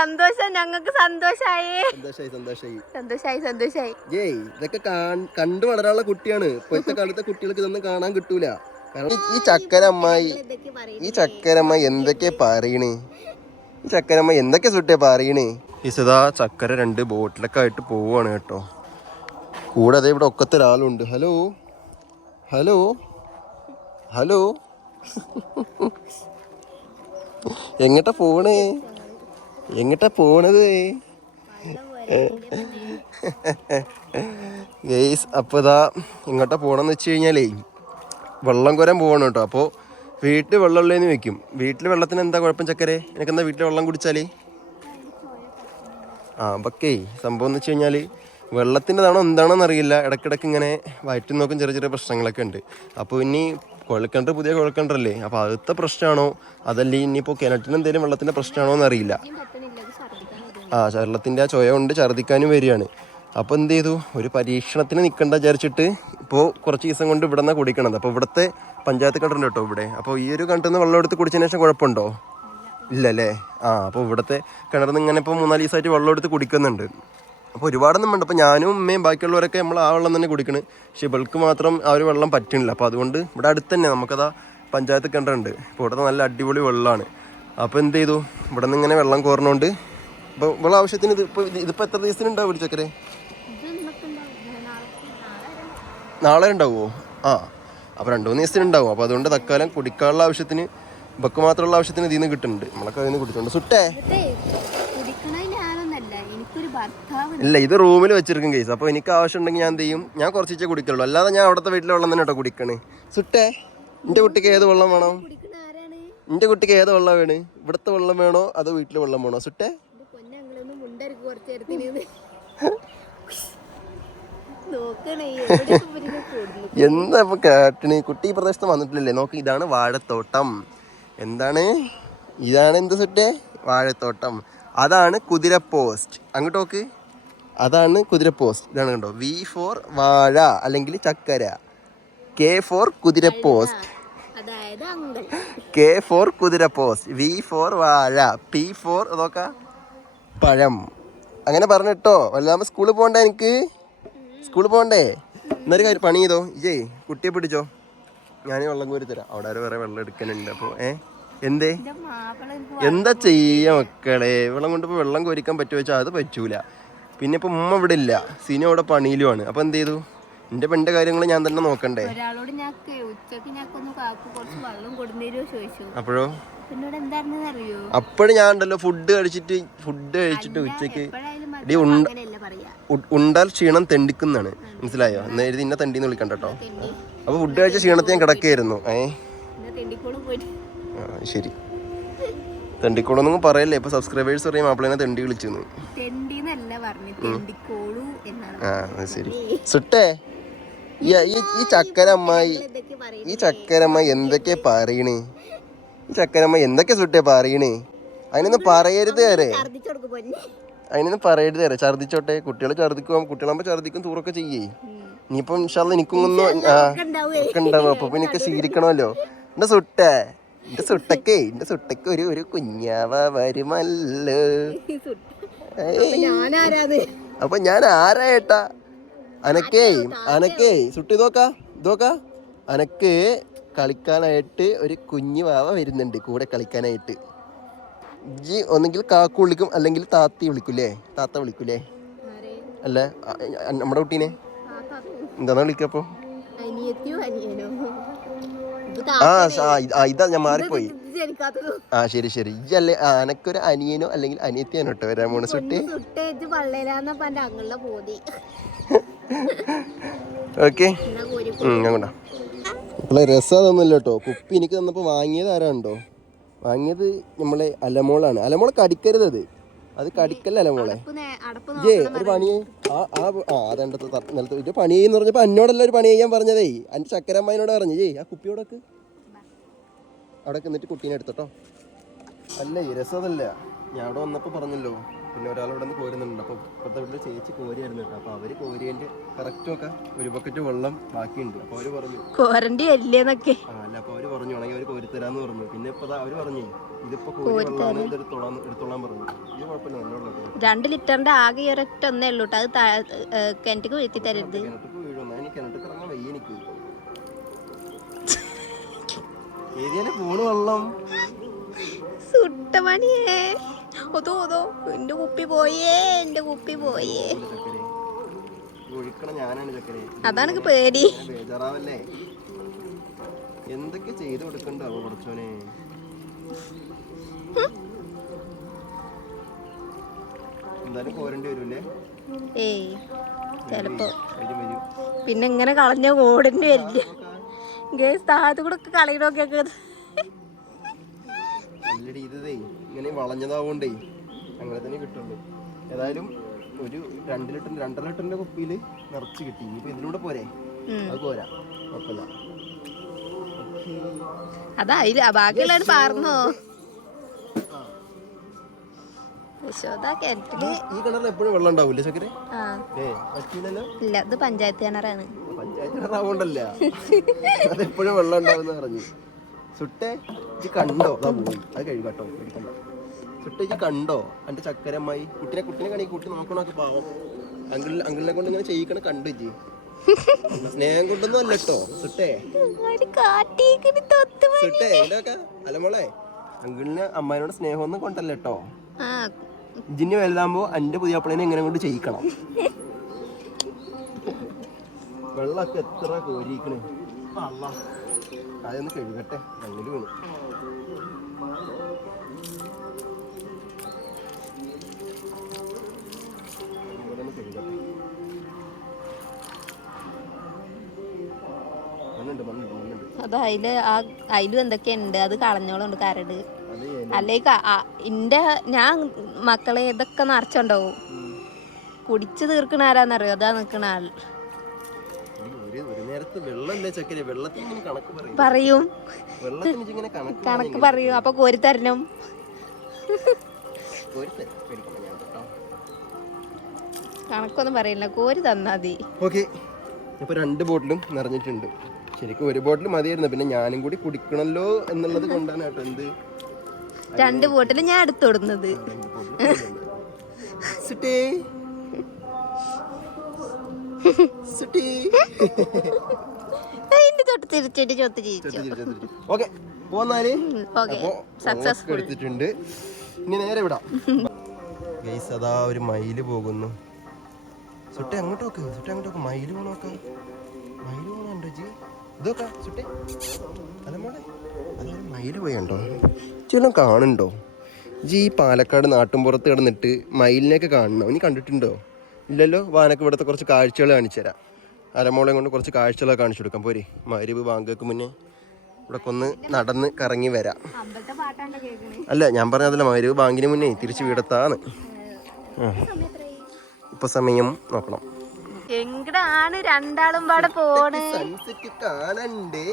സന്തോഷം, ഞങ്ങൾക്ക് സന്തോഷായി. ഇതൊക്കെ കണ്ടു വളരാനുള്ള കുട്ടിയാണ്. ഇപ്പോഴത്തെ കാലത്തെ കുട്ടികൾക്ക് ഇതൊന്നും കാണാൻ കിട്ടൂല. കാരണം ഈ ചക്കരമ്മായി എന്തൊക്കെ പറയണേ, ഈ ചക്കരമ്മ എന്തൊക്കെ സുട്ടിയാ പറയണേ. ഇസതാ ചക്കര 2 ബോട്ടിലൊക്കെ ആയിട്ട് പോവാണ് കേട്ടോ. കൂടെ അതേ ഇവിടെ ഒക്കത്തെ ഒരാളുണ്ട്. ഹലോ ഹലോ ഹലോ എങ്ങട്ടാ പോണത്? ഗെയ്സ്, അപ്പോൾ ഇതാ ഇങ്ങോട്ടാ പോകണമെന്ന് വെച്ച് കഴിഞ്ഞാലേ വെള്ളം കോരാൻ പോവാണ് കേട്ടോ. അപ്പോൾ വീട്ടിൽ വെള്ളമുള്ളതെന്ന് വെക്കും. വീട്ടിൽ വെള്ളത്തിന് എന്താ കുഴപ്പം ചക്കരെ? എനിക്കെന്താ വീട്ടിൽ വെള്ളം കുടിച്ചാൽ? അപ്പൊക്കേ സംഭവം എന്ന് വെച്ച് കഴിഞ്ഞാൽ വെള്ളത്തിൻ്റെതാണോ എന്താണോന്ന് അറിയില്ല. ഇടയ്ക്കിടയ്ക്ക് ഇങ്ങനെ വയറ്റിൽ നോക്കും ചെറിയ ചെറിയ പ്രശ്നങ്ങളൊക്കെ ഉണ്ട്. അപ്പോൾ ഇനി കുഴൽക്കിണർ, പുതിയ കുഴൽക്കിണറല്ലേ, അപ്പോൾ അകത്തെ പ്രശ്നമാണോ അതല്ലേ ഇനിയിപ്പോൾ കിണറ്റിന് എന്തെങ്കിലും വെള്ളത്തിൻ്റെ പ്രശ്നമാണോ എന്നറിയില്ല. വെള്ളത്തിൻ്റെ ആ ചുയ കൊണ്ട് ഛർദ്ദിക്കാനും വരികയാണ്. അപ്പോൾ എന്ത് ചെയ്തു, ഒരു പരീക്ഷണത്തിന് നിൽക്കണ്ട വിചാരിച്ചിട്ട് ഇപ്പോൾ കുറച്ച് ദിവസം കൊണ്ട് ഇവിടെ നിന്നാണ് കുടിക്കണത്. അപ്പോൾ ഇവിടുത്തെ പഞ്ചായത്ത് കിണറുണ്ട് കേട്ടോ ഇവിടെ. അപ്പോൾ ഈ ഒരു കിണറ്റിൽ നിന്ന് വെള്ളം എടുത്ത് കുടിച്ചതിന് ശേഷം കുഴപ്പമുണ്ടോ? ഇല്ലല്ലേ. അപ്പോൾ ഇവിടുത്തെ കിണറിൽ നിന്ന് ഇങ്ങനെ ഇപ്പോൾ 3-4 ദിവസമായിട്ട് വെള്ളം എടുത്ത് കുടിക്കുന്നുണ്ട്. അപ്പോൾ ഒരുപാടൊന്നും വേണ്ട. അപ്പോൾ ഞാനും ഉമ്മയും ബാക്കിയുള്ളവരൊക്കെ നമ്മൾ ആ വെള്ളം തന്നെ കുടിക്കണം. പക്ഷേ ഇവൾക്ക് മാത്രം ആ ഒരു വെള്ളം പറ്റുന്നില്ല. അപ്പോൾ അതുകൊണ്ട് ഇവിടെ അടുത്ത് തന്നെ നമുക്കതാ പഞ്ചായത്ത് കിണറുണ്ട്. ഇപ്പോൾ ഇവിടുത്തെ നല്ല അടിപൊളി വെള്ളമാണ്. അപ്പോൾ എന്ത് ചെയ്തു, ഇവിടെ നിന്ന് ഇങ്ങനെ വെള്ളം കോരണോണ്ട് ഇപ്പോൾ വെള്ളം ആവശ്യത്തിന് ഇതിപ്പോൾ എത്ര ദിവസത്തിനുണ്ടാവും ചക്കരെ? നാളെ ഉണ്ടാവുമോ? അപ്പോൾ 2-3 ദിവസത്തിനുണ്ടാവും. അപ്പോൾ അതുകൊണ്ട് തൽക്കാലം കുടിക്കാനുള്ള ആവശ്യത്തിന്, ഇവക്ക് മാത്രമുള്ള ആവശ്യത്തിന് ഇതിൽ നിന്ന് കിട്ടുന്നുണ്ട്. നമ്മളൊക്കെ അതിൽ നിന്ന് കുടിച്ചോണ്ട്. സുട്ടേ ഇല്ല, ഇത് റൂമിൽ വെച്ചിരിക്കും കേസ്. അപ്പോൾ എനിക്ക് ആവശ്യം ഉണ്ടെങ്കിൽ ഞാൻ എന്ത് ചെയ്യും, ഞാൻ കുറച്ചേ കുടിക്കുള്ളൂ. അല്ലാതെ ഞാൻ അവിടുത്തെ വീട്ടിലെ വെള്ളം തന്നെ കേട്ടോ കുടിക്കണേ. സുട്ടേ, എൻ്റെ കുട്ടിക്ക് ഏത് വെള്ളം വേണം? എൻ്റെ കുട്ടിക്ക് ഏത് വെള്ളം വേണം? ഇവിടുത്തെ വെള്ളം വേണോ അതോ വീട്ടിലെ വെള്ളം വേണോ? സുട്ടേ എന്താ ഇപ്പൊ കാട്ടണ്? കുട്ടി ഈ പ്രദേശത്ത് വന്നിട്ടില്ലല്ലേ? നോക്ക്, ഇതാണ് വാഴത്തോട്ടം. ഇതാണ് എന്ത് സുട്ടേ? വാഴത്തോട്ടം. അതാണ് കുതിര പോസ്റ്റ്. അങ്ങോട്ട് നോക്ക്, അതാണ് കുതിര പോസ്റ്റ്. ഇതാണ് കണ്ടോ, V for വാഴ അല്ലെങ്കിൽ ചക്കര, K for കുതിര പോസ്റ്റ്, K for കുതിര പോസ്റ്റ്, V for വാഴ, P for നോക്ക പഴം. അങ്ങനെ പറഞ്ഞിട്ടോ. വലുതാകുമ്പോൾ സ്കൂളിൽ പോകണ്ടേ? എനിക്ക് സ്കൂളിൽ പോകണ്ടേ? എന്നൊരു കാര്യം പണി ചെയ്തോ, ഇജേ കുട്ടിയെ പിടിച്ചോ, ഞാൻ വെള്ളം കോരി തരാം. അവിടെ വേറെ വെള്ളം എടുക്കാനുണ്ട്. അപ്പോൾ എന്തേ എന്താ ചെയ്യാ മക്കളെ? വെള്ളം കൊണ്ടിപ്പോൾ വെള്ളം കോരിക്കാൻ പറ്റുമോ വെച്ചാൽ അത് പറ്റൂല. പിന്നെ ഇപ്പം ഉമ്മ ഇവിടെ ഇല്ല, സിനു അവിടെ പണിയിലുമാണ്. അപ്പോൾ എന്ത് ചെയ്തു, എൻ്റെ പെണ്ണിൻ്റെ കാര്യങ്ങൾ ഞാൻ തന്നെ നോക്കണ്ടേ. അപ്പോഴോ അപ്പോഴും ഞാൻ ഉണ്ടല്ലോ ഫുഡ് കഴിച്ചിട്ട് ഉച്ചക്ക് ഉണ്ടാൽ ക്ഷീണം തെണ്ടിക്കുന്നതാണ്, മനസ്സിലായോ? എന്ന് എഴുതി ഇന്നെ തെണ്ടിന്ന് വിളിക്കണ്ട കേട്ടോ. അപ്പോൾ ഫുഡ് കഴിച്ച ക്ഷീണത്തിൽ ഞാൻ കിടക്കുകയായിരുന്നു. ശരി, തെണ്ടിക്കോളൊന്നും പറയല്ലേ. ഇപ്പൊ സബ്സ്ക്രൈബേഴ്സ് പറയും മാപ്പിളേനെ തെണ്ടി വിളിച്ചു. ശരി. സുട്ടേ, ഈ ചക്കരമ്മായി എന്തൊക്കെ പറയണേ? ഈ ചക്കരമ്മ എന്തൊക്കെ സുട്ടേ പറയണേ? അതിനൊന്നും പറയരുത് വരെ, അതിനൊന്നും പറയരുത് വരെ. ഛർദിച്ചോട്ടെ, കുട്ടികൾ ഛർദിക്കും, കുട്ടികളാകുമ്പോൾ ഛർദിക്കും, തൂറൊക്കെ ചെയ്യേ. ഇനിയിപ്പം ഇൻഷാല്ലാ എനിക്കൊന്നും ഒക്കെ ഉണ്ടാവും. അപ്പൊ എനിക്ക് ശീലിക്കണമല്ലോ. എന്റെ സുട്ടേ, എന്റെ സുട്ടക്ക് ഒരു കുഞ്ഞാവ വരുമല്ലോ. അപ്പൊ ഞാൻ ആരാ ഏട്ടാ? അനക്കേ സുട്ടി ഇതോക്ക അനക്ക് കളിക്കാനായിട്ട് ഒരു കുഞ്ഞു വാവ വരുന്നുണ്ട് കൂടെ കളിക്കാനായിട്ട്. ജി ഒന്നെങ്കിൽ കാക്കു വിളിക്കും അല്ലെങ്കിൽ താത്ത വിളിക്കൂലേ? അല്ല, നമ്മുടെ കുട്ടീനെ എന്താ വിളിക്കപ്പോ? ഇതാ ഞാൻ മാറിപ്പോയി. ശരി. ഇജല്ലേ അനക്കൊരു അനിയനോ അല്ലെങ്കിൽ അനിയത്തിയാനോ കേട്ടോ വരാൻ പോണ സുട്ടി. ഓക്കെ, ഞാൻ കൊണ്ടാ. നമ്മളെ രസം അതൊന്നുമില്ല കേട്ടോ. കുപ്പി എനിക്ക് തന്നപ്പോൾ വാങ്ങിയത് ആരാണ്ടോ? വാങ്ങിയത് നമ്മളെ അലമോളാണ്. അലമോളെ കടിക്കരുത്, അത് കടിക്കല്ല അലമോളെ. ഒരു പണിയെ അതെണ്ടത്ത് നിലത്ത് ഒരു പണി എന്ന് പറഞ്ഞപ്പോൾ എന്നോടല്ല ഒരു പണി ചെയ്യാൻ പറഞ്ഞതേ. എൻ്റെ ചക്കരമ്മനോട് പറഞ്ഞു, ആ കുപ്പിയോടൊക്കെ അവിടെ എന്നിട്ട് കുട്ടീനെ എടുത്തോട്ടോ. അല്ലേ രസം അതല്ല, ഞാൻ അവിടെ വന്നപ്പോൾ പറഞ്ഞല്ലോ പിന്നെ ഒരാളിവിടെ നിന്ന് കോരുന്നുണ്ട്. അപ്പോൾ ഇപ്പോഴത്തെ വീട്ടിൽ ചേച്ചി കോരിയായിരുന്നു കേട്ടോ. അപ്പോൾ അവർ കോരിയതിൻ്റെ കറക്റ്റൊക്കെ ഒരു ബക്കറ്റ് വെള്ളം ബാക്കിയുണ്ട്. അപ്പോൾ അവർ പറഞ്ഞു കോരണ്ടി വല്യെന്നൊക്കെ. അല്ല, അപ്പോൾ അവർ പറഞ്ഞു ആണെങ്കിൽ അവർ കോരിത്തരാന്ന് പറഞ്ഞു. പിന്നെ ഇപ്പോൾ അവർ പറഞ്ഞു ഇതിപ്പോൾ കോരി വെള്ളമാണ്, ഇത് എടുത്തോളാൻ പറഞ്ഞു. ഇത് കുഴപ്പമില്ല, നല്ല വെള്ളം. 2 ലിറ്ററിന്റെ ആകെ ഒരൊറ്റ ഒന്നേ ഉള്ളൂ കേട്ടോ. അത് കിണറ്റിക്ക് വീഴ്ത്തി തരരുത്. കിണറ്റിക്ക് വീഴും, എനിക്ക് കിണറ്റിൽ ഇറങ്ങാൻ വയ്യ. എനിക്ക് ഏതിയാലും പോണ് വെള്ളം സുട്ടമണിയേ. അതോ എന്റെ കുപ്പി പോയേ, എന്റെ കുപ്പി പോയേ. ഒഴിക്കണം ഞാനാണ് ചക്കരെ. അതാണ് പേടി. ബേജാറാവല്ലേ, എന്തൊക്കെ ചെയ്ത് കൊടുക്കണ്ടാവോ കുറച്ചോനെ. എന്തായാലും കോരണ്ടി വരൂല്ലേ? ഏയ് ചെലപ്പോ പിന്നെ ഇങ്ങനെ കളഞ്ഞ ഓടേണ്ടി വരില്ല. താഴത്ത് കൂടെ ഒക്കെ കളയണൊക്കെ അല്ലടി, ഇതേ ഇങ്ങനെ വളഞ്ഞതാവോണ്ടേ അങ്ങനെ തന്നെ കിട്ടുള്ളൂ. ഏതായാലും ഒരു 2 ലിറ്റർ 2.5 ലിറ്ററിന്റെ കുപ്പിയിൽ നിറച്ച് കിട്ടി. ഇനിയിപ്പോ ഇതിലൂടെ പോരെ, അത് പോരാ, കുഴപ്പമില്ല. അതായില്ല, ബാക്കിയുള്ളവർ പാർന്നോ? ഈ കിണറിൽ എപ്പോഴും വെള്ളം ഉണ്ടാവൂല്ലേ ചക്കരെ? ഇല്ല, ഇത് പഞ്ചായത്ത് കിണറാണ്. പഞ്ചായത്ത് കിണറാവോണ്ടല്ല, അതെപ്പോഴും വെള്ളം ഉണ്ടാവുന്ന പറഞ്ഞു. സുട്ടേ ഇത് കണ്ടോ? അതാ പോയി, അത് കഴുകട്ടോ, എടുക്കണ്ട. സുട്ടേ ഇത് കണ്ടോ എന്റെ ചക്കരമ്മായി? കുട്ടിനെ കണി കുട്ടി നോക്കണോക്കെ പാവം. അങ്കിളിനെ കൊണ്ട് ഇങ്ങനെ ചെയ്യിക്കണ കണ്ടു ഇജ്ജി. സ്നേഹം കൊണ്ടൊന്നും അല്ല കേട്ടോ സുട്ടേ. സുട്ടേ ഇതൊക്കെ അല്ല മോളെ, അങ്കിളിന് അമ്മാനോട് സ്നേഹമൊന്നും കൊണ്ടല്ല കേട്ടോ. ഇജിന് വലുതാകുമ്പോ എന്റെ പുതിയ അപ്പളേനെ എങ്ങനെ കൊണ്ട് ചെയ്യിക്കണം. വെള്ളമൊക്കെ എത്ര കോരിക്കണേ. അതൊന്ന് കഴുകട്ടെ, അങ്ങനെ വീണു. അത് അതിലും എന്തൊക്കെയുണ്ട്, അത് കളഞ്ഞോളുണ്ട് കരട്. അല്ലേ ഞാൻ മക്കളെ ഇതൊക്കെ നിറച്ചുണ്ടാവും. കുടിച്ചു തീർക്കണ ആരാന്നറിയോ? അതാ നിക്കണ ആൾ പറയും, കണക്ക് പറയും. അപ്പൊ കോരിത്തരണം. കണക്കൊന്നും പറയില്ല, കോരി തന്നാ മതി. ഓക്കെ, ഇപ്പൊ 2 ബോട്ടിലും നിറഞ്ഞിട്ടുണ്ട്. ശരിക്കും 1 ബോട്ടിൽ മതിയായിരുന്നു, പിന്നെ ഞാനും കൂടി കുടിക്കണല്ലോ എന്നുള്ളത് കൊണ്ടാണ് കേട്ടോ. എന്ത് 2 ബോട്ടിൽ ഞാൻ എടുത്തോടുന്നത്. എടുത്തിട്ടുണ്ട്. ഇനി നേരെ വിടാം. ഗൈസ്, അതാ ഒരു മയില് പോകുന്നു. സുട്ടെ അങ്ങോട്ട് നോക്ക്, സുട്ടെ അങ്ങോട്ട് നോക്ക്. മയില് പോണോക്കാം, മയില് പോണുണ്ടോ ജി? ഇതൊക്കെ സുട്ടെ അല്ല മോളെ, അതൊരു മയില് പോയണ്ടോ? ചെല്ലാം കാണുന്നുണ്ടോ ജി? പാലക്കാട് നാട്ടുംപുറത്ത് കിടന്നിട്ട് മയിലിനെയൊക്കെ കാണണോ? നീ കണ്ടിട്ടുണ്ടോ? ഇല്ലല്ലോ. വാനൊക്കെ ഇവിടുത്തെ കുറച്ച് കാഴ്ചകൾ കാണിച്ചു തരാം. അരമോളെ കൊണ്ട് കുറച്ച് കാഴ്ചകളൊക്കെ കാണിച്ചു കൊടുക്കാം. പോരെ, മഗ്‌രിബ് ബാങ്കൊക്കെ മുന്നേ ഇവിടെ ഒന്ന് നടന്ന് കറങ്ങി വരാം. അല്ല, ഞാൻ പറഞ്ഞതല്ല, മഗ്‌രിബ് ബാങ്കിന് മുന്നേ തിരിച്ച് വീടെത്താണ്. ഇപ്പൊ സമയം നോക്കണം. എങ്ങടാണ് രണ്ടാളും പാടെ പോണേ? സൺസെറ്റ് കാണണ്ടേ?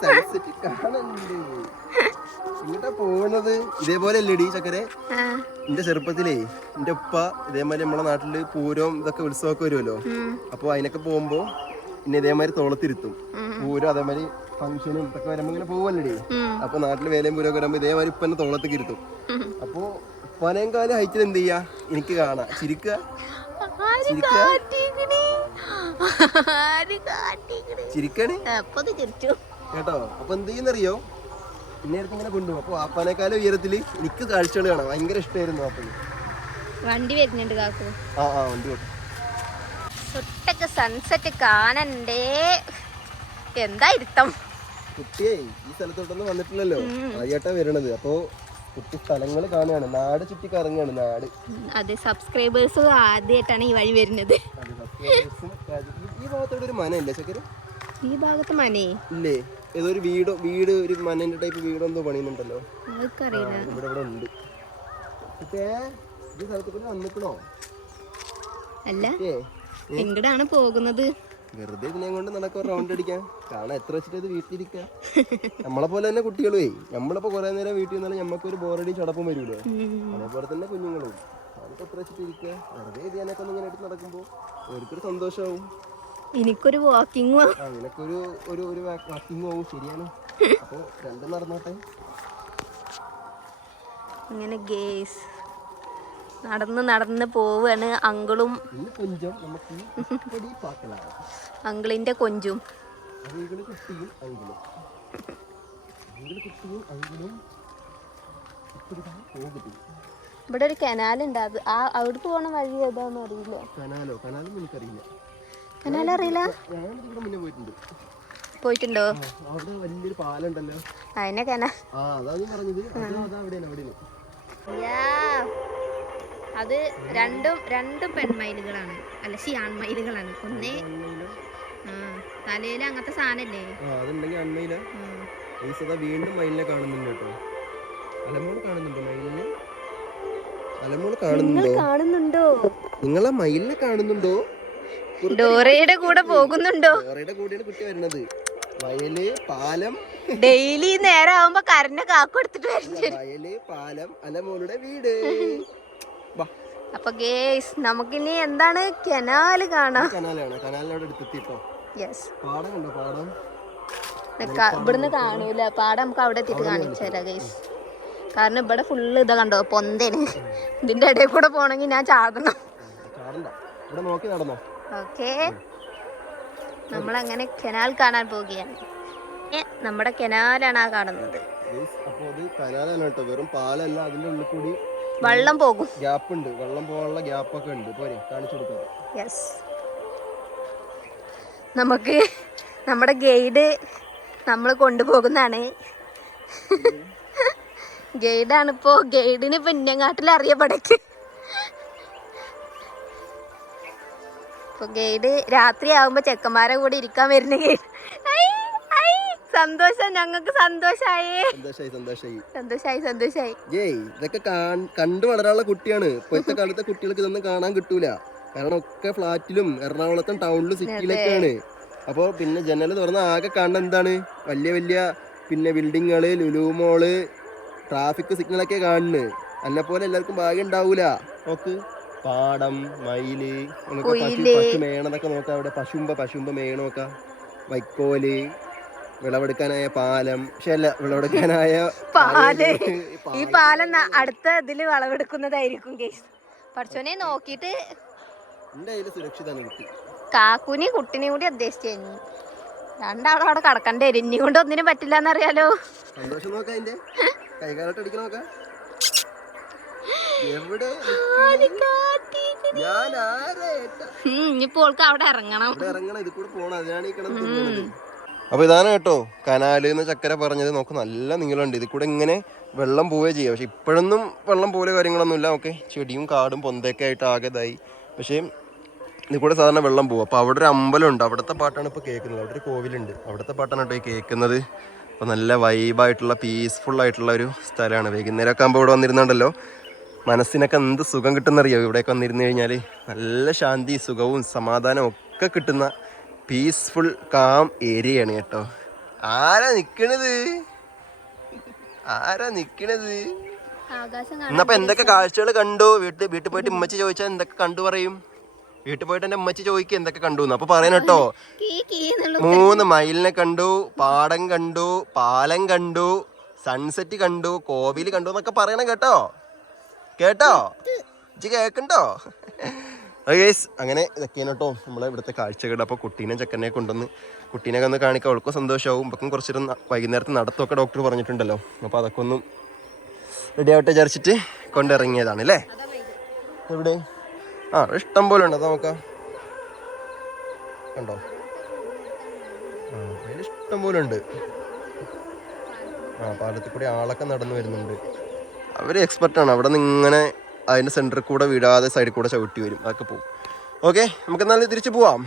സൺസെറ്റ് കാണണ്ടേ? ഇങ്ങോട്ടാ പോകുന്നത്. ഇതേപോലെ അല്ലേടി ചക്കരെ? എന്റെ ചെറുപ്പത്തിലേ എന്റെ ഉപ്പ ഇതേമാതിരി നമ്മളെ നാട്ടില് പൂരം ഇതൊക്കെ ഉത്സവമൊക്കെ വരുമല്ലോ. അപ്പൊ അതിനൊക്കെ പോകുമ്പോ പിന്നെ ഇതേമാതിരി തോളത്തിരുത്തും. പൂരം അതേമാതിരി ഫംഗ്ഷനും ഇതൊക്കെ വരുമ്പോ ഇങ്ങനെ പോവല്ലേ. അപ്പൊ നാട്ടില് വേലയും പൂരമൊക്കെ വരുമ്പോ ഇതേമാതിരി ഉപ്പന്നെ തോളത്തേക്ക് ഇരുത്തും. അപ്പൊ ഉപ്പാനേം കാലം ഹൈറ്റിൽ എന്ത് ചെയ്യാ എനിക്ക് കാണാം, ചിരിക്കുക ചിരിക്കണേ കേട്ടോ. അപ്പൊ എന്ത് ചെയ്യുന്നറിയോ, പിന്നെ ഇങ്ങനെ കൊണ്ടുപോകും. അപ്പൊ ആപ്പാനേക്കാളും ഉയരത്തില് എനിക്ക് കാഴ്ചകൾ കാണാം, ഭയങ്കര ഇഷ്ടമായിരുന്നു. അപ്പൊ വണ്ടി വരുന്നുണ്ട് കാക്കു. വണ്ടി തൊട്ടൊക്കെ സൺസെറ്റ് കാണണ്ടേ? എന്താ ഇരുത്തം കുട്ടിയെ, ഈ സ്ഥലത്തോട്ടൊന്നും വന്നിട്ടില്ലല്ലോ, ആദ്യമായിട്ടാ വരണത്. അപ്പൊ കുട്ടി സ്ഥലങ്ങൾ കാണുകയാണ്, നാട് ചുറ്റി കറങ്ങാണ് നാട്. അതെ, സബ്സ്ക്രൈബേഴ്സ് ആദ്യമായിട്ടാണ് ഈ വഴി വരുന്നത്. ഈ ഭാഗത്തോടെ ഒരു മന ഇല്ലേ ചക്കര? ഈ ഭാഗത്ത് മനേ ഇല്ലേ? ഏതോ ഒരു വീട് ഒരു മനന്റെ ടൈപ്പ് വീട് എന്തോ പണിയുന്നുണ്ടല്ലോ, ഇവിടെ ഇവിടെ ഉണ്ട്. ഈ സ്ഥലത്ത് വന്നിക്കണോ? അല്ല, എങ്ങടാണ് പോകുന്നത്? വെറുതെ ഇതിനെ കൊണ്ട് നടക്കാൻ, റൗണ്ട് അടിക്കാൻ. കാണാൻ എത്ര വെച്ചിട്ട് ഇത് വീട്ടിലിരിക്കുക. നമ്മളെ പോലെ തന്നെ കുട്ടികളേ, നമ്മളിപ്പോ കുറെ നേരം വീട്ടിൽ നിന്നാലും നമ്മക്കൊരു ബോറടി ചടപ്പും വരൂലേ, അതേപോലെ തന്നെ കുഞ്ഞുങ്ങളും. അതൊക്കെ എത്ര വെച്ചിട്ടിരിക്കുക വെറുതെ ഇതിനൊക്കെ ഇങ്ങനെ എടുത്ത് നടക്കുമ്പോൾ ഓർക്കൊരു സന്തോഷമാവും. എനിക്കൊരു വാക്കിംഗ് നിനക്കൊരു ഒരു ഒരു വാക്കിംഗ് ആവും. ശരിയാണ്. അപ്പോൾ രണ്ടും നടന്നോട്ടെ. ഇങ്ങനെ ഗേസ് നടന്ന് പോവാണ് അങ്കിളും അങ്കിളിന്റെ കൊഞ്ചും. ഇവിടെ ഒരു കനാലുണ്ട്. അത് അവിടേക്ക് പോണ വഴി ഏതാന്ന് അറിയില്ല. കനാൽ അറിയില്ല. പോയിട്ടുണ്ടോ? വലിയൊരു പാലുണ്ടല്ലോ അതിനെ കനാൽ. അത് രണ്ടും പെൺമയിലുകളാണ്. അല്ല ആൺമയിലുകളാണ്. ഒന്നേ തലയില് അങ്ങനത്തെ സാധനല്ലേ വീണ്ടും മയിലിനെ കാണുന്നുണ്ട് കേട്ടോ. കാണുന്നുണ്ടോ? നിങ്ങളെ മയിലിനെ കാണുന്നുണ്ടോ? ഡോറയുടെ കൂടെ പോകുന്നുണ്ടോ? ഡോറയുടെ കൂടെയാണ് കുട്ടി വരുന്നത്. വയല് പാലം ഡെയിലി നേരം ആവുമ്പോ കരന്റെ കാക്കു എടുത്തിട്ട് വയല് പാലം അലമോളുടെ വീട്. അപ്പൊ ഗേസ് നമുക്കിനി എന്താണ് കനാല് കാണാം. കനാലിനോട് എടുത്തെത്തിട്ടോ. പാടം കണ്ടോ? പാടം ഇവിടുന്ന് കാണൂല. പാടം നമുക്ക് അവിടെ എത്തിയിട്ട് കാണിച്ചു തരാം ഗേസ്. കാരണം ഇവിടെ ഫുള്ള് ഇതാ കണ്ടോ പൊന്തേന്. ഇതിന്റെ ഇടയിൽ കൂടെ പോണെങ്കിൽ ഞാൻ ചാടണം. ഓക്കെ നമ്മളങ്ങനെ കനാൽ കാണാൻ പോവുകയാണ്. നമ്മുടെ കനാലാണ് ആ കാണുന്നത്. വെറും പാലല്ല, അതിന്റെ ഉള്ളിൽ കൂടി വെള്ളം പോകും. ഗ്യാപ്പ് ഉണ്ട്, വെള്ളം പോകാനുള്ള ഗ്യാപ്പ് ഒക്കെ ഉണ്ട്. പോരെ കാണിച്ചു കൊടുക്കാം. യെസ്, നമുക്ക് നമ്മുടെ ഗൈഡ് നമ്മൾ കൊണ്ടുപോകുന്നതാണ്. ഗൈഡാണിപ്പോ. ഗൈഡിന് പിന്നങ്ങാട്ടിൽ അറിയപ്പെടക്ക്. ഇപ്പൊ ഗൈഡ് രാത്രി ആവുമ്പോ ചെക്കന്മാരെ കൂടെ ഇരിക്കാൻ വരുന്ന ഗൈഡ്. സന്തോഷം, ഞങ്ങൾക്ക് സന്തോഷായി. ഇതൊക്കെ കണ്ടു വളരാനുള്ള കുട്ടിയാണ്. ഇപ്പോഴത്തെ കാലത്തെ കുട്ടികൾക്ക് ഇതൊന്നും കാണാൻ കിട്ടൂല. കാരണം ഒക്കെ ഫ്ലാറ്റിലും എറണാകുളത്തും ടൗണിലും സിറ്റിയിലൊക്കെയാണ്. അപ്പോൾ പിന്നെ ജനൽ തുറന്ന ആകെ കാണുന്ന എന്താണ്? വലിയ വലിയ പിന്നെ ബിൽഡിങ്ങുകള്, ലുലു മോള്, ട്രാഫിക് സിഗ്നലൊക്കെ കാണുന്നു. എന്നെ പോലെ എല്ലാവർക്കും ഭാഗ്യം ഉണ്ടാവൂല. നോക്ക്, പാടം, മയില്, പശു മേണതൊക്കെ നോക്കാം. അവിടെ പശുമ്പ മേണോക്ക, വൈക്കോല്, വിളവെടുക്കാനായ പാലം. പക്ഷെ അല്ല, വിളവെടുക്കാനായ പാല്. ഈ പാലം അടുത്ത ഇതില് വിളവെടുക്കുന്നതായിരിക്കും. പഠിച്ചോനെ നോക്കിട്ട് എന്റെ കയ്യില് സുരക്ഷിതാണ് കുട്ടി. കാക്കുനി കുട്ടിനെയും കൂടി ഉദ്ദേശിച്ചു. രണ്ടാളും അവിടെ കടക്കണ്ടേ. ഇനി കൊണ്ട് ഒന്നിനും പറ്റില്ല എന്നറിയാലോ. സന്തോഷം നോക്കാം. അതിന്റെ കൈകാലോട്ട് അടിക്കണ നോക്കാം. ഇനിയിപ്പോ ഓൾക്ക് അവിടെ ഇറങ്ങണം. ഇത് കൂടെ പോണം. അതിനാണ് ഈ കിടന്ന്. അപ്പൊ ഇതാണ് കേട്ടോ കനാല് എന്ന് ചക്കര പറഞ്ഞത്. നോക്ക്, നല്ല നീളമുണ്ട്. ഇതിൽ കൂടെ ഇങ്ങനെ വെള്ളം പോവുകയും ചെയ്യാം. പക്ഷെ ഇപ്പോഴൊന്നും വെള്ളം പോലെ കാര്യങ്ങളൊന്നുമില്ല. ഓക്കെ, ചെടിയും കാടും പൊന്തൊക്കെ ആയിട്ട് ആകെ ഇതായി. പക്ഷേ ഇതിൽ കൂടെ സാധാരണ വെള്ളം പോകും. അപ്പോൾ അവിടെ ഒരു അമ്പലമുണ്ട്. അവിടുത്തെ പാട്ടാണ് ഇപ്പോൾ കേൾക്കുന്നത്. അവിടെ ഒരു കോവിലുണ്ട്. അവിടുത്തെ പാട്ടാണ് കേട്ടോ ഈ കേൾക്കുന്നത്. അപ്പോൾ നല്ല വൈബായിട്ടുള്ള പീസ്ഫുൾ ആയിട്ടുള്ള ഒരു സ്ഥലമാണ്. വൈകുന്നേരമൊക്കെ ആകുമ്പോൾ ഇവിടെ വന്നിരുന്നുണ്ടല്ലോ, മനസ്സിനൊക്കെ എന്ത് സുഖം കിട്ടുന്നറിയോ? ഇവിടെയൊക്കെ വന്നിരുന്നു കഴിഞ്ഞാൽ നല്ല ശാന്തി, സുഖവും സമാധാനവും ഒക്കെ കിട്ടുന്ന പീസ്ഫുൾ കാം ഏരിയയാണ് കേട്ടോ. ആരാ നിക്കണത്? എന്നപ്പോ എന്തൊക്കെ കാഴ്ചകൾ കണ്ടു? വീട്ടിൽ പോയിട്ട് ഉമ്മച്ചി ചോദിച്ചാൽ എന്തൊക്കെ കണ്ടു പറയും? വീട്ടിൽ പോയിട്ട് എന്റെ ഉമ്മച്ചി ചോദിക്കുക എന്തൊക്കെ കണ്ടു. അപ്പൊ പറയണം കേട്ടോ, 3 മയിലിനെ കണ്ടു, പാടം കണ്ടു, പാലം കണ്ടു, സൺസെറ്റ് കണ്ടു, കോവില് കണ്ടു എന്നൊക്കെ പറയണം കേട്ടോ. ഇജ്ജ് കേക്കണ്ടോ? അങ്ങനെ ഇതൊക്കെയാണ് കേട്ടോ നമ്മളെ ഇവിടുത്തെ കാഴ്ചകൾ. അപ്പോൾ കുട്ടീനെ ചെക്കനെ കൊണ്ടുവന്ന് കുട്ടീനെ ഒന്ന് കാണിക്കാൻ അവൾക്കും സന്തോഷമാവും. ഇപ്പം കുറച്ചൊരു വൈകുന്നേരത്തെ നടത്തമൊക്കെ ഡോക്ടർ പറഞ്ഞിട്ടുണ്ടല്ലോ. അപ്പോൾ അതൊക്കെ ഒന്നും റെഡി ആവട്ടെ വിചാരിച്ചിട്ട് കൊണ്ടിറങ്ങിയതാണ് അല്ലേ. എവിടെ? ഇഷ്ടം പോലെ ഉണ്ട്. അത് നോക്കാം, കണ്ടോ? അതിൽ ഇഷ്ടം പോലെ ഉണ്ട്. പാലത്തിൽ കൂടി ആളൊക്കെ നടന്നു വരുന്നുണ്ട്. അവർ എക്സ്പെർട്ടാണ്. അവിടെ നിന്ന് ഇങ്ങനെ അതിൻ്റെ സെൻറ്ററിൽ കൂടെ വിടാതെ സൈഡിൽ കൂടെ ചവിട്ടി വരും. അതൊക്കെ പോകും. ഓക്കെ, നമുക്ക് എന്നാലും തിരിച്ച് പോവാം.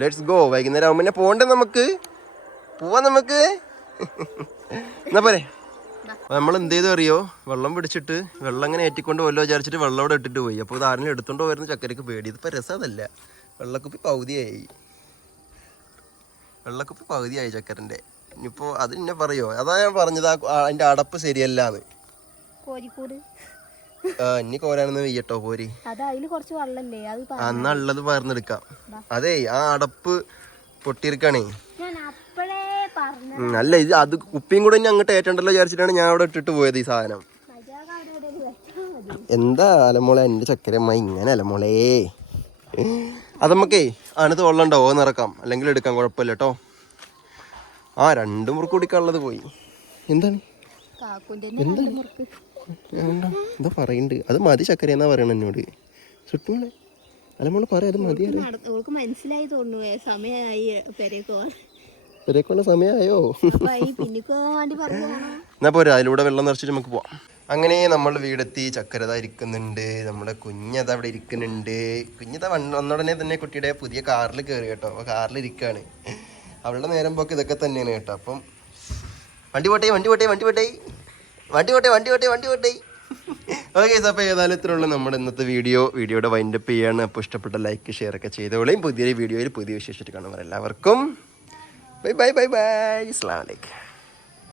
Let's go. വൈകുന്നേരം ആകുമ്പോൾ പിന്നെ പോകണ്ടേ? നമുക്ക് എന്നാ പോരെ. നമ്മൾ എന്ത് ചെയ്തു അറിയോ? വെള്ളം പിടിച്ചിട്ട് വെള്ളം ഇങ്ങനെ ഏറ്റിക്കൊണ്ട് വല്ലോ വിചാരിച്ചിട്ട് വെള്ളം അവിടെ ഇട്ടിട്ട് പോയി. അപ്പോൾ ഇത് ആരെങ്കിലും എടുത്തോണ്ടോ വരുന്ന ചക്കരക്ക് പേടി. ഇതിപ്പോൾ രസമല്ല. വെള്ളക്കുപ്പി പകുതിയായി ചക്കരൻ്റെ. ഇനിയിപ്പോൾ അത് എന്നെ പറയോ? അതാ ഞാൻ പറഞ്ഞത് അതിൻ്റെ അടപ്പ് ശരിയല്ല എന്ന്. ഇനി കോരാനൊന്നും വെയ്യട്ടോ പോരി. അത് അതില് കുറച്ച് വെള്ളല്ലേ അത് അന്നുള്ളത് പകർന്നെടുക്കാം. അതേ ആ അടപ്പ് പൊട്ടിയിരിക്കണേ. ഞാൻ അപ്പഴേ പറഞ്ഞു. അല്ല ഇത് അത് കുപ്പിയും കൂടെ ഇനി അങ്ങോട്ട് ഏറ്റണ്ടല്ലോ വിചാരിച്ചിട്ടാണ് ഞാൻ അവിടെ ഇട്ടിട്ട് പോയത് ഈ സാധനം. എന്താ അലമോളെ എൻ്റെ ചക്കരമ്മ ഇങ്ങനെ അലമോളേ. അത് നമുക്കേ അതിനകത്ത് വെള്ളം ഉണ്ടാവോ നിറക്കാം, അല്ലെങ്കിൽ എടുക്കാം, കുഴപ്പമില്ല കേട്ടോ. ആ 2 മുറുക്ക് കുടിക്കാനുള്ളത് പോയി. എന്താണ് എന്താ പറയുന്നുണ്ട്? അത് മതി ചക്കര എന്നാ പറയണ എന്നോട്. ചുട്ടുമോളെ അലമോള് പറയാം, അത് മതി. മനസ്സിലായി തോന്നുന്നു സമയമായി പെരേക്കുള്ള സമയമായോ? എന്നാ പോരാ, അതിലൂടെ വെള്ളം നിറച്ചിട്ട് നമുക്ക് പോവാം. അങ്ങനെ നമ്മൾ വീടെത്തി. ചക്കരത ഇരിക്കുന്നുണ്ട്, നമ്മുടെ കുഞ്ഞത അവിടെ ഇരിക്കുന്നുണ്ട്. കുഞ്ഞത വന്നോടനെ തന്നെ കുട്ടിയുടെ പുതിയ കാറിൽ കയറി കേട്ടോ. അപ്പോൾ കാറിൽ ഇരിക്കുകയാണ്. അവളുടെ നേരം പോക്ക് ഇതൊക്കെ തന്നെയാണ് കേട്ടോ. അപ്പം വണ്ടി പോട്ടെ. ഓക്കെ, അപ്പോൾ ഏതായാലും ഇത്രയുള്ള നമ്മുടെ ഇന്നത്തെ വീഡിയോയുടെ വൈൻഡപ്പ് ചെയ്യാണ്. അപ്പോൾ ഇഷ്ടപ്പെട്ട ലൈക്ക് ഷെയർ ഒക്കെ ചെയ്തോളെയും. പുതിയൊരു വീഡിയോയിൽ പുതിയ വിശേഷിച്ചിട്ട് കാണുമ്പോൾ എല്ലാവർക്കും ബൈ. അസ്സലാമു അലൈക്കും.